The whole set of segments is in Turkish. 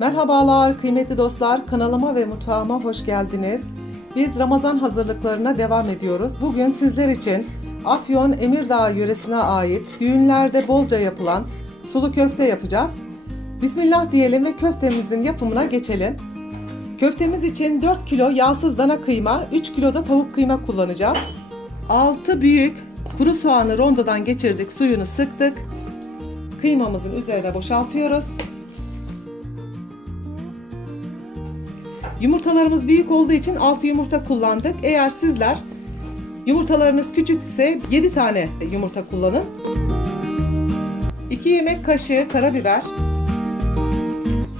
Merhabalar kıymetli dostlar, kanalıma ve mutfağıma hoş geldiniz. Biz Ramazan hazırlıklarına devam ediyoruz. Bugün sizler için Afyon Emirdağ yöresine ait düğünlerde bolca yapılan sulu köfte yapacağız. Bismillah diyelim ve köftemizin yapımına geçelim. Köftemiz için 4 kilo yağsız dana kıyma, 3 kilo da tavuk kıyma kullanacağız. 6 büyük kuru soğanı rondodan geçirdik, suyunu sıktık. Kıymamızın üzerine boşaltıyoruz. Yumurtalarımız büyük olduğu için 6 yumurta kullandık. Eğer sizler yumurtalarınız küçükse 7 tane yumurta kullanın. 2 yemek kaşığı karabiber,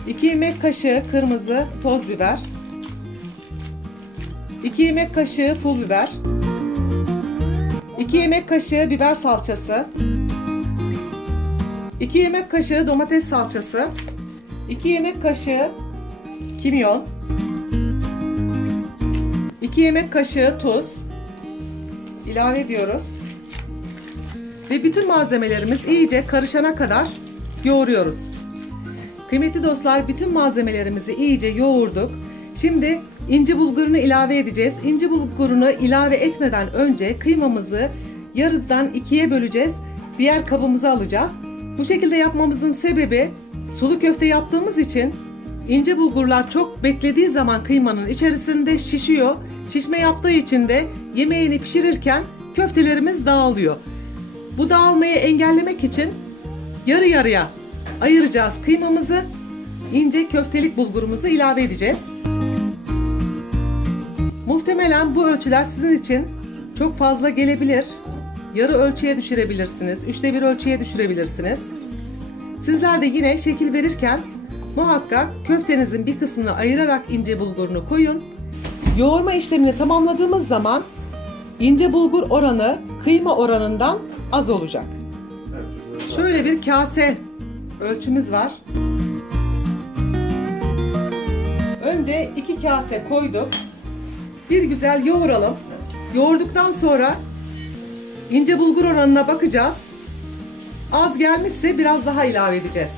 2 yemek kaşığı kırmızı toz biber, 2 yemek kaşığı pul biber, 2 yemek kaşığı biber salçası, 2 yemek kaşığı domates salçası, 2 yemek kaşığı kimyon, 2 yemek kaşığı tuz ilave ediyoruz. Ve bütün malzemelerimiz iyice karışana kadar yoğuruyoruz. Kıymetli dostlar, bütün malzemelerimizi iyice yoğurduk. Şimdi ince bulgurunu ilave edeceğiz. İnce bulgurunu ilave etmeden önce kıymamızı yarıdan ikiye böleceğiz. Diğer kabımıza alacağız. Bu şekilde yapmamızın sebebi, sulu köfte yaptığımız için ince bulgurlar çok beklediği zaman kıymanın içerisinde şişiyor. Şişme yaptığı için de yemeğini pişirirken köftelerimiz dağılıyor. Bu dağılmayı engellemek için yarı yarıya ayıracağız kıymamızı. İnce köftelik bulgurumuzu ilave edeceğiz. Muhtemelen bu ölçüler sizin için çok fazla gelebilir. Yarı ölçüye düşürebilirsiniz. 1/3 ölçüye düşürebilirsiniz. Sizler de yine şekil verirken muhakkak köftenizin bir kısmını ayırarak ince bulgurunu koyun. Yoğurma işlemini tamamladığımız zaman ince bulgur oranı kıyma oranından az olacak. Şöyle bir kase ölçümüz var. Önce 2 kase koyduk. Bir güzel yoğuralım. Yoğurduktan sonra ince bulgur oranına bakacağız. Az gelmişse biraz daha ilave edeceğiz.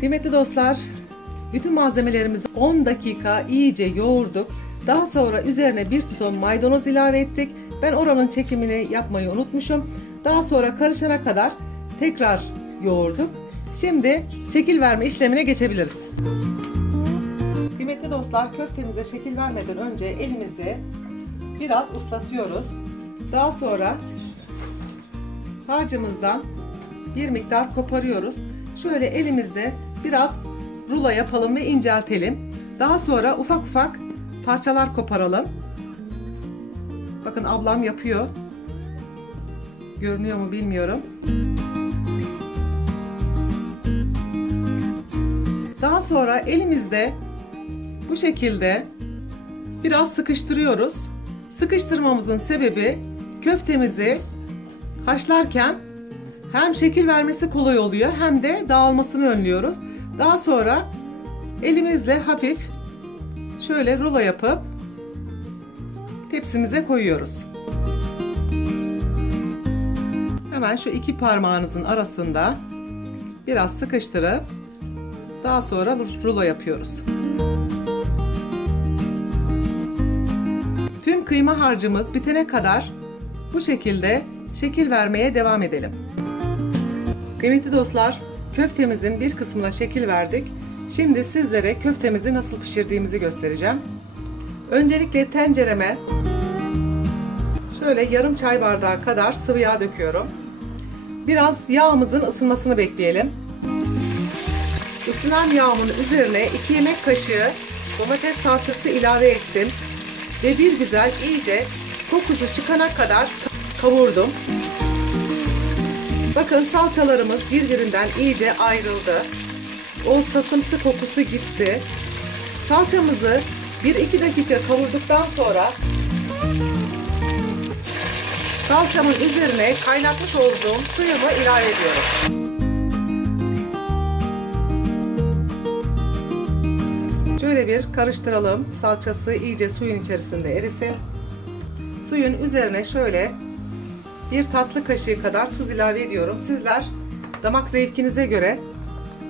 Kıymetli dostlar, bütün malzemelerimizi 10 dakika iyice yoğurduk. Daha sonra üzerine bir tutam maydanoz ilave ettik. Ben oranın çekimini yapmayı unutmuşum. Daha sonra karışana kadar tekrar yoğurduk. Şimdi şekil verme işlemine geçebiliriz. Kıymetli dostlar, köftemize şekil vermeden önce elimizi biraz ıslatıyoruz. Daha sonra harcımızdan bir miktar koparıyoruz. Şöyle elimizde biraz rulo yapalım ve inceltelim. Daha sonra ufak ufak parçalar koparalım. Bakın ablam yapıyor. Görünüyor mu bilmiyorum. Daha sonra elimizde bu şekilde biraz sıkıştırıyoruz. Sıkıştırmamızın sebebi köftemizi haşlarken hem şekil vermesi kolay oluyor hem de dağılmasını önlüyoruz. Daha sonra elimizle hafif şöyle rulo yapıp tepsimize koyuyoruz. Hemen şu 2 parmağınızın arasında biraz sıkıştırıp daha sonra rulo yapıyoruz. Tüm kıyma harcımız bitene kadar bu şekilde şekil vermeye devam edelim. Kıymetli dostlar, köftemizin bir kısmına şekil verdik. Şimdi sizlere köftemizi nasıl pişirdiğimizi göstereceğim. Öncelikle tencereme şöyle yarım çay bardağı kadar sıvı yağ döküyorum. Biraz yağımızın ısınmasını bekleyelim. Isınan yağımın üzerine 2 yemek kaşığı domates salçası ilave ettim. Ve bir güzel iyice kokusu çıkana kadar kavurdum. Bakın salçalarımız birbirinden iyice ayrıldı. O sasımsı kokusu gitti. Salçamızı 1-2 dakika kavurduktan sonra salçamın üzerine kaynatmış olduğum suyumu ilave ediyorum. Şöyle bir karıştıralım. Salçası iyice suyun içerisinde erisin. Suyun üzerine şöyle bir tatlı kaşığı kadar tuz ilave ediyorum. Sizler damak zevkinize göre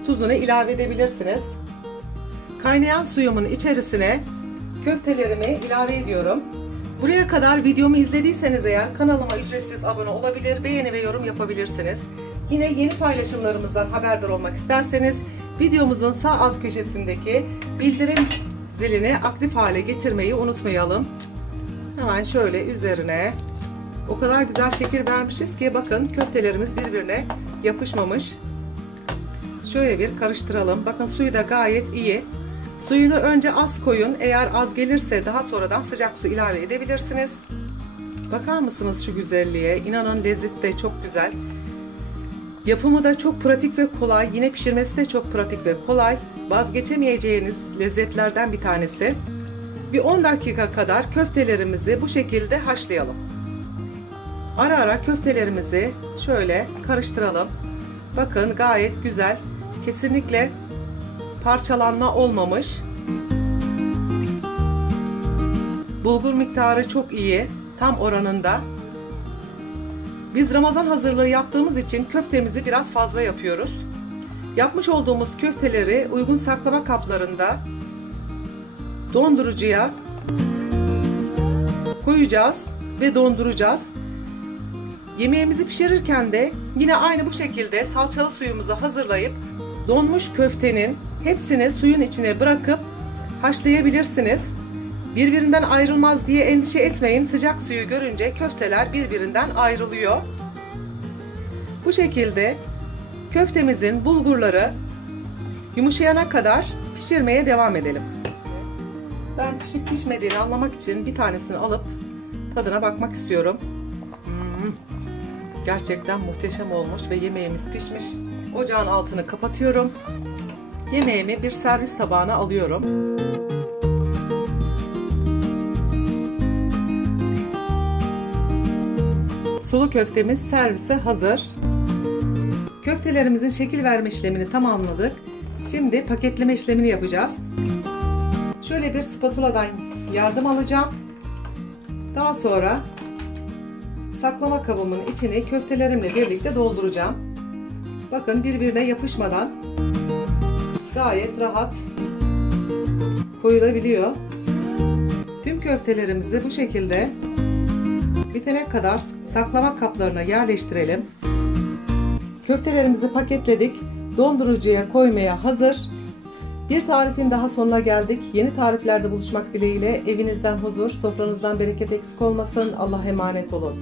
tuzunu ilave edebilirsiniz. Kaynayan suyumun içerisine köftelerimi ilave ediyorum. Buraya kadar videomu izlediyseniz eğer kanalıma ücretsiz abone olabilir, beğeni ve yorum yapabilirsiniz. Yine yeni paylaşımlarımızdan haberdar olmak isterseniz videomuzun sağ alt köşesindeki bildirim zilini aktif hale getirmeyi unutmayalım. Hemen şöyle üzerine o kadar güzel şekil vermişiz ki bakın köftelerimiz birbirine yapışmamış. Şöyle bir karıştıralım. Bakın suyu da gayet iyi. Suyunu önce az koyun. Eğer az gelirse daha sonradan sıcak su ilave edebilirsiniz. Bakar mısınız şu güzelliğe? İnanın lezzeti de çok güzel. Yapımı da çok pratik ve kolay. Yine pişirmesi de çok pratik ve kolay. Vazgeçemeyeceğiniz lezzetlerden bir tanesi. Bir 10 dakika kadar köftelerimizi bu şekilde haşlayalım. Ara ara köftelerimizi şöyle karıştıralım. Bakın gayet güzel. Kesinlikle parçalanma olmamış. Bulgur miktarı çok iyi. Tam oranında. Biz Ramazan hazırlığı yaptığımız için köftemizi biraz fazla yapıyoruz. Yapmış olduğumuz köfteleri uygun saklama kaplarında dondurucuya koyacağız ve donduracağız. Yemeğimizi pişirirken de yine aynı bu şekilde salçalı suyumuzu hazırlayıp donmuş köftenin hepsini suyun içine bırakıp haşlayabilirsiniz. Birbirinden ayrılmaz diye endişe etmeyin. Sıcak suyu görünce köfteler birbirinden ayrılıyor. Bu şekilde köftemizin bulgurları yumuşayana kadar pişirmeye devam edelim. Ben pişip pişmediğini anlamak için bir tanesini alıp tadına bakmak istiyorum. Gerçekten muhteşem olmuş ve yemeğimiz pişmiş. Ocağın altını kapatıyorum. Yemeğimi bir servis tabağına alıyorum. Sulu köftemiz servise hazır. Köftelerimizin şekil verme işlemini tamamladık. Şimdi paketleme işlemini yapacağız. Şöyle bir spatuladan yardım alacağım. Daha sonra saklama kabımın içini köftelerimle birlikte dolduracağım. Bakın birbirine yapışmadan gayet rahat koyulabiliyor. Tüm köftelerimizi bu şekilde bitene kadar saklama kaplarına yerleştirelim. Köftelerimizi paketledik. Dondurucuya koymaya hazır. Bir tarifin daha sonuna geldik. Yeni tariflerde buluşmak dileğiyle. Evinizden huzur, sofranızdan bereket eksik olmasın. Allah'a emanet olun.